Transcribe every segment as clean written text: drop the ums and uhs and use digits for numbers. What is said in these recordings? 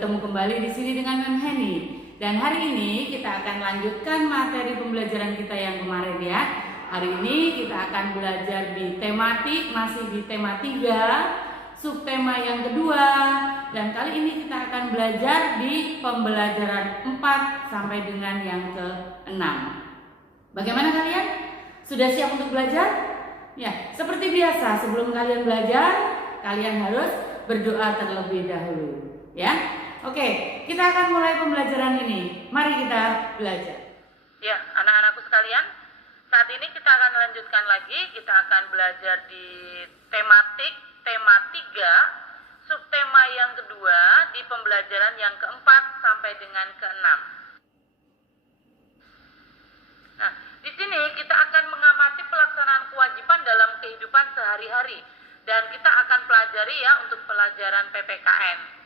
bertemu kembali di sini dengan Mem Heni. Dan hari ini kita akan lanjutkan materi pembelajaran kita yang kemarin ya. Hari ini kita akan belajar di tematik, masih di tema 3, subtema yang kedua. Dan kali ini kita akan belajar di pembelajaran 4 sampai dengan yang ke-6. Bagaimana kalian? Sudah siap untuk belajar? Ya, seperti biasa sebelum kalian belajar, kalian harus berdoa terlebih dahulu. Ya, oke, kita akan mulai pembelajaran ini. Mari kita belajar. Ya, anak-anakku sekalian, saat ini kita akan lanjutkan lagi. Kita akan belajar di tematik, tema 3, subtema yang kedua di pembelajaran yang keempat sampai dengan ke-6. Nah, di sini kita akan mengamati pelaksanaan kewajiban dalam kehidupan sehari-hari. Dan kita akan pelajari ya untuk pelajaran PPKN.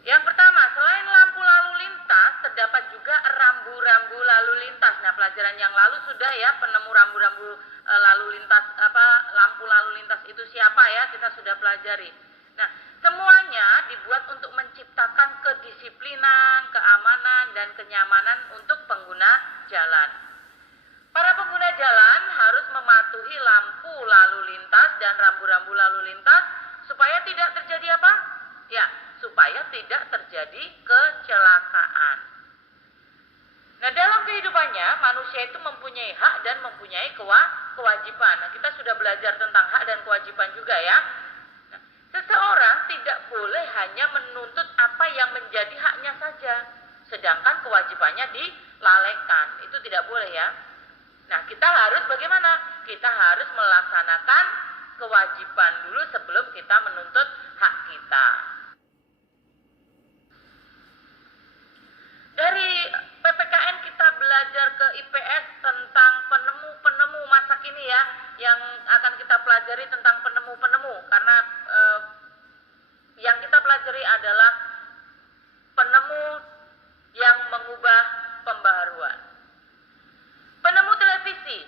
Yang pertama, selain lampu lalu lintas, terdapat juga rambu-rambu lalu lintas. Nah, pelajaran yang lalu sudah ya, penemu rambu-rambu lalu lintas, lampu lalu lintas itu siapa ya, kita sudah pelajari. Nah, semuanya dibuat untuk menciptakan kedisiplinan, keamanan, dan kenyamanan untuk pengguna jalan. Para pengguna jalan harus mematuhi lampu lalu lintas dan rambu-rambu lalu lintas supaya tidak terjadi apa? Ya, supaya tidak terjadi kecelakaan. Nah, dalam kehidupannya manusia itu mempunyai hak dan mempunyai kewajiban. Nah, kita sudah belajar tentang hak dan kewajiban juga ya. Nah, seseorang tidak boleh hanya menuntut apa yang menjadi haknya saja, sedangkan kewajibannya dilalaikan. Itu tidak boleh ya. Nah, kita harus bagaimana? Kita harus melaksanakan kewajiban dulu sebelum kita menuntut hak kita. Dari PPKN kita belajar ke IPS tentang penemu-penemu masa kini ya, yang akan kita pelajari tentang penemu-penemu, karena yang kita pelajari adalah penemu yang mengubah pembaharuan. Penemu televisi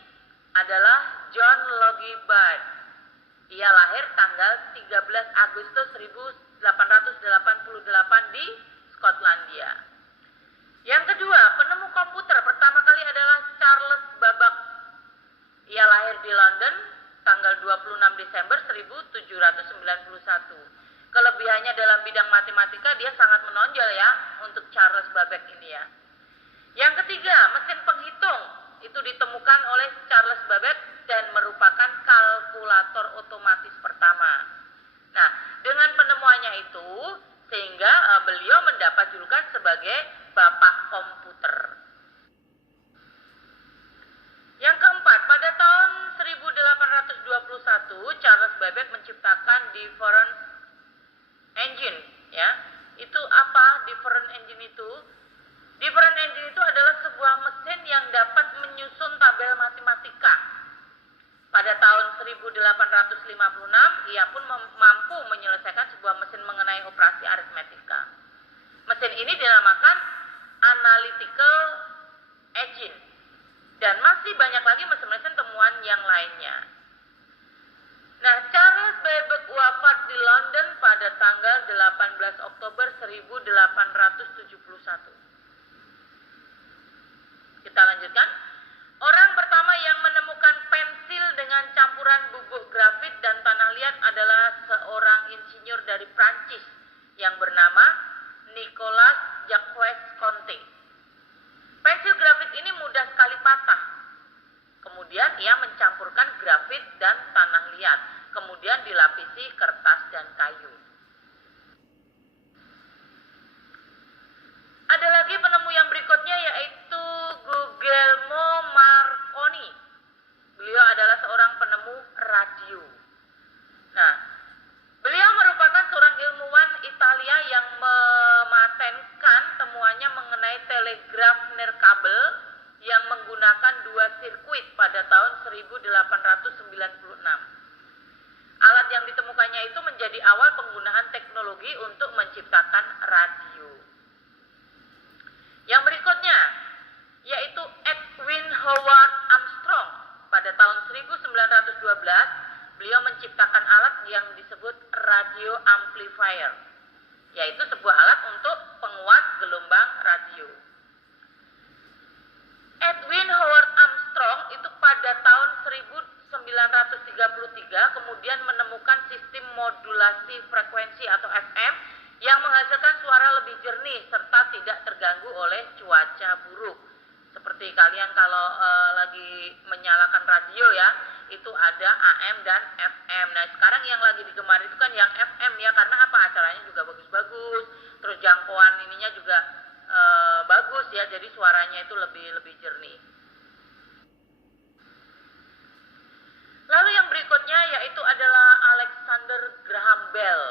adalah John Logie Baird. Ia lahir tanggal 13 Agustus 1888 di Skotlandia. Yang kedua, penemu komputer pertama kali adalah Charles Babbage. Ia lahir di London tanggal 26 Desember 1791. Kelebihannya dalam bidang matematika dia sangat menonjol ya untuk Charles Babbage ini ya. Yang ketiga, mesin penghitung itu ditemukan oleh Charles Babbage dan merupakan kalkulator otomatis pertama. Nah, dengan penemuannya itu sehingga beliau mendapat julukan sebagai Bapak Komputer. Yang keempat, pada tahun 1821 Charles Babbage menciptakan difference engine ya. Itu apa difference engine itu? Difference engine itu adalah sebuah mesin yang dapat menyusun tabel matematika. Pada tahun 1856, ia pun mampu menyelesaikan sebuah mesin mengenai operasi aritmetika. Mesin ini dinamakan analytical engine. Dan masih banyak lagi mesin-mesin temuan yang lainnya. Nah, Charles Babbage wafat di London pada tanggal 18 Oktober 1871. Kita lanjutkan. Orang pertama yang menemukan pensil dengan campuran bubuk grafit dan tanah liat adalah seorang insinyur dari Prancis yang bernama Nicolas Jacques Conté. Pensil grafit ini mudah sekali patah. Kemudian ia mencampurkan grafit dan tanah liat, kemudian dilapisi kertas dan kayu. Ada lagi penemu yang berikutnya yaitu Guglielmo Marconi. Beliau adalah seorang penemu radio. Nah, beliau merupakan seorang ilmuwan Italia yang mematenkan temuannya mengenai telegraf nirkabel yang menggunakan 2 sirkuit pada tahun 1896. Alat yang ditemukannya itu menjadi awal penggunaan teknologi untuk menciptakan radio. Yang berikutnya yaitu Edwin Howard Armstrong. Pada tahun 1912 beliau menciptakan alat yang disebut radio amplifier. yaitu sebuah alat untuk penguat gelombang radio. Edwin Howard Armstrong itu pada tahun 1933 kemudian menemukan sistem modulasi frekuensi atau FM yang menghasilkan suara lebih jernih serta tidak terganggu oleh cuaca buruk. Seperti kalian kalau lagi menyalakan radio ya, itu ada AM dan FM. Nah sekarang yang lagi digemari itu kan yang FM ya, karena apa? Acaranya juga bagus-bagus, terus jangkauan ininya juga bagus ya, jadi suaranya itu lebih jernih. Lalu yang berikutnya yaitu adalah Alexander Graham Bell.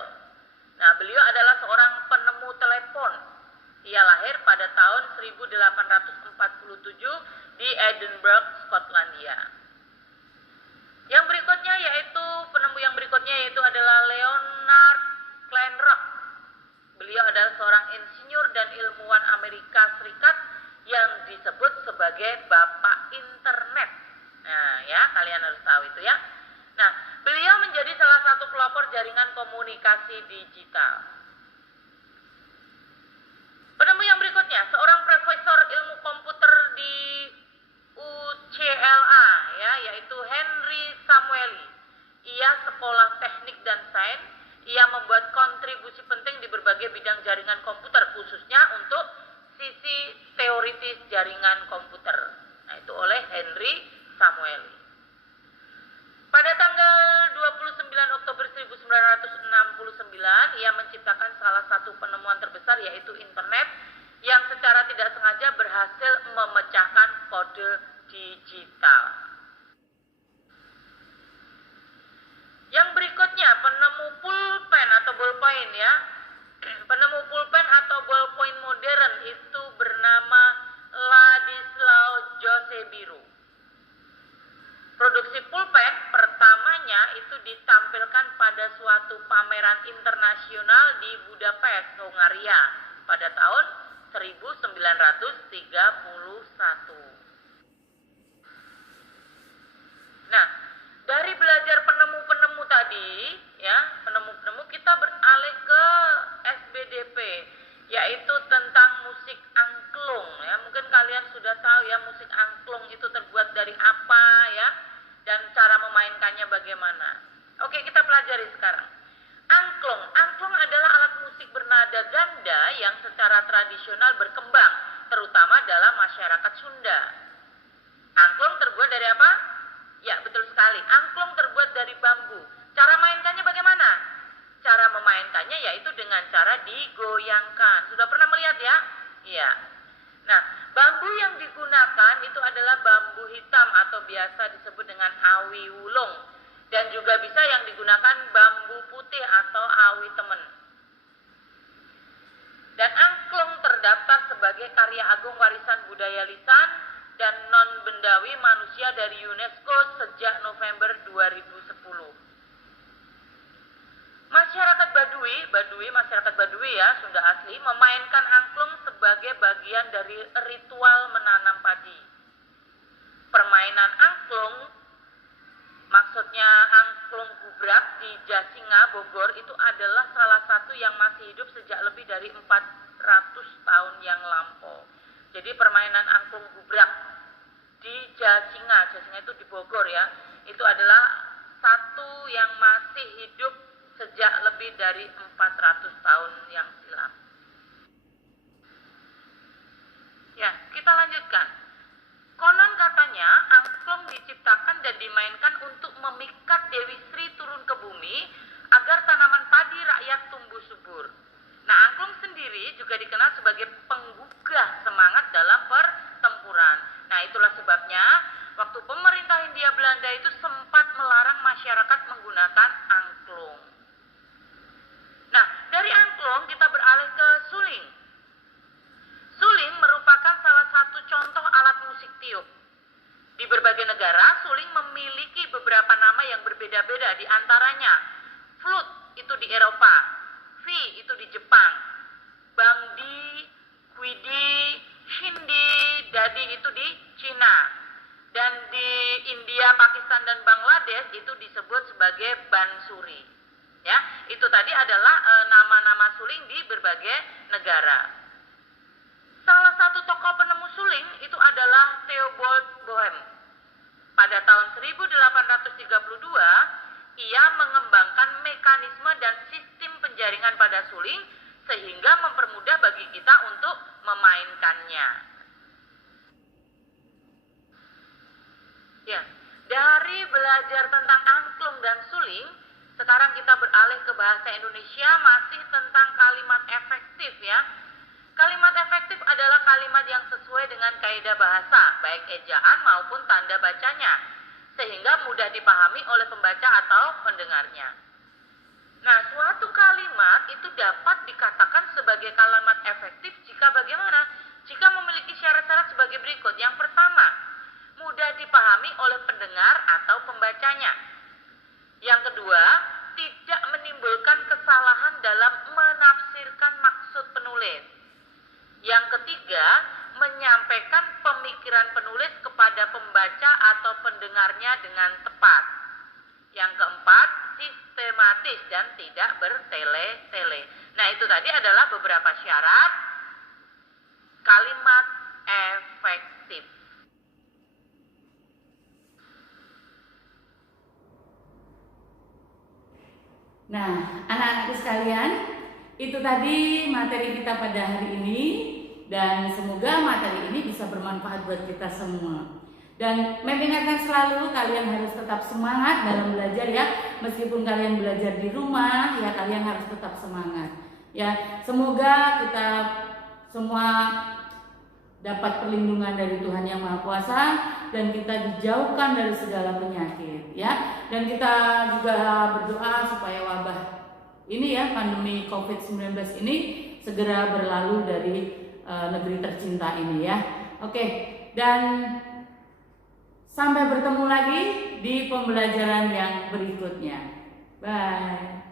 Nah, beliau adalah seorang penemu telepon. Ia lahir pada tahun 1847 di Edinburgh, Skotlandia. Yang berikutnya yaitu penemu yang berikutnya yaitu adalah Leonard Kleinrock. Beliau adalah seorang insinyur dan ilmuwan Amerika Serikat yang disebut sebagai Bapak Internet. Nah, ya, kalian harus tahu itu ya. Nah, beliau menjadi salah satu pelopor jaringan komunikasi digital. Penemu yang berikutnya, seorang profesor ilmu komputer di UCLA ya, yaitu Henry Samueli. Ia sekolah teknik dan sains. Ia membuat kontribusi penting di berbagai bidang jaringan komputer, khususnya untuk sisi teoritis jaringan komputer. Nah, itu oleh Henry Samueli. Pada tanggal 29 Oktober 1969, ia menciptakan salah satu penemuan terbesar yaitu internet yang secara tidak sengaja berhasil memecahkan kode digital. Yang berikutnya, penemu pulpen atau ballpoint ya. Penemu pulpen atau ballpoint modern itu bernama Ladislao Josebiru. Produksi pulpen pertamanya itu ditampilkan pada suatu pameran internasional di Budapest, Hungaria pada tahun 1931. Nah, dari belajar penemu-penemu tadi, ya, penemu-penemu kita beralih ke SBDP, yaitu tentang musik angklung. Ya, mungkin kalian sudah tahu ya musik angklung itu terbuat dari apa ya, dan cara memainkannya bagaimana. Oke, kita pelajari sekarang. Angklung. Angklung adalah alat musik bernada ganda yang secara tradisional berkembang, terutama dalam masyarakat Sunda. Angklung terbuat dari apa? Ya, betul sekali. Angklung terbuat dari bambu. Cara mainkannya bagaimana? Cara memainkannya yaitu dengan cara digoyangkan. Sudah pernah melihat ya? Iya. Nah, bambu yang digunakan itu adalah bambu hitam atau biasa disebut dengan awi wulung. Dan juga bisa yang digunakan bambu putih atau awi temen. Dan angklung terdaftar sebagai karya agung warisan budaya lisan dan non-bendawi manusia dari UNESCO sejak November 2010. Masyarakat masyarakat Baduy ya, Sunda asli, memainkan angklung sebagai bagian dari ritual menanam padi. Permainan angklung, maksudnya angklung gubrak di Jasinga, Bogor, itu adalah salah satu yang masih hidup sejak lebih dari 400 tahun yang lampau. Jadi permainan angklung gubrak di Jasinga itu di Bogor ya, itu adalah satu yang masih hidup sejak lebih dari 400 tahun yang silam. Ya, kita lanjutkan. Konon katanya angklung diciptakan dan dimainkan untuk memikat Dewi Sri turun ke bumi agar tanaman padi rakyat tumbuh subur. Nah, angklung sendiri juga dikenal sebagai penggugah semangat dalam pertempuran. Nah, itulah sebabnya waktu pemerintah Hindia Belanda itu sempat melarang masyarakat menggunakan angklung. Nah, dari angklung kita beralih ke suling. Suling merupakan salah satu contoh alat musik tiup. Di berbagai negara, suling memiliki beberapa nama yang berbeda-beda, di antaranya flute itu di Eropa, fi itu di Jepang, bangdi, quidi, hindi, dadi itu di Cina, dan di India, Pakistan, dan Bangladesh itu disebut sebagai bansuri. Ya, itu tadi adalah nama-nama suling di berbagai negara. Salah satu tokoh penemu suling itu adalah Theobald Boehm. Pada tahun 1832, ia mengembangkan mekanisme dan sistem penjaringan pada suling sehingga mempermudah bagi kita untuk memainkannya. Ya, dari belajar tentang angklung dan suling, sekarang kita beralih ke bahasa Indonesia, masih tentang kalimat efektif ya. Kalimat efektif adalah kalimat yang sesuai dengan kaidah bahasa, baik ejaan maupun tanda bacanya, sehingga mudah dipahami oleh pembaca atau pendengarnya. Nah, suatu kalimat itu dapat dikatakan sebagai kalimat efektif jika bagaimana? Jika memiliki syarat-syarat sebagai berikut. Yang pertama, mudah dipahami oleh pendengar atau pembacanya. Yang kedua, tidak menimbulkan kesalahan dalam menafsirkan maksud penulis. Yang ketiga, menyampaikan pemikiran penulis kepada pembaca atau pendengarnya dengan tepat. Yang keempat, sistematis dan tidak bertele-tele. Nah, itu tadi adalah beberapa syarat kalimat efektif. Nah, anak-anakku sekalian, itu tadi materi kita pada hari ini, dan semoga materi ini bisa bermanfaat buat kita semua. Dan ingatkan selalu kalian harus tetap semangat dalam belajar ya. Meskipun kalian belajar di rumah, ya kalian harus tetap semangat. Ya, semoga kita semua dapat perlindungan dari Tuhan Yang Maha Kuasa dan kita dijauhkan dari segala penyakit ya. Dan kita juga berdoa supaya wabah ini ya, pandemi COVID-19 ini segera berlalu dari negeri tercinta ini ya. Oke, dan sampai bertemu lagi di pembelajaran yang berikutnya. Bye.